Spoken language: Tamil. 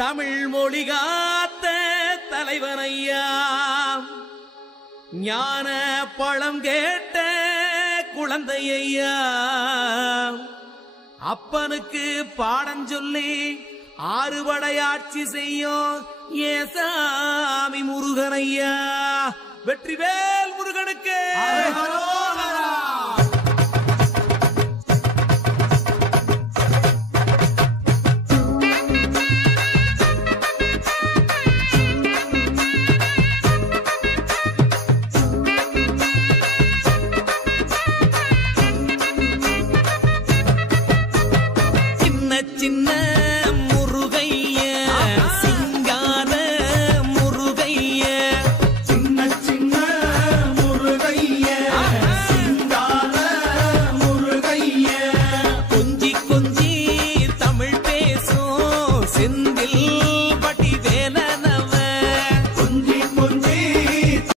தமிழ் மொழி காத்த தலைவனையா, ஞான பழம் கேட்ட குழந்தையா, அப்பனுக்கு பாடம் சொல்லி ஆறுபடையாட்சி செய்யும் ஏசாமி முருகனையா. வெற்றிவேல் முருகனுக்கு. சின்ன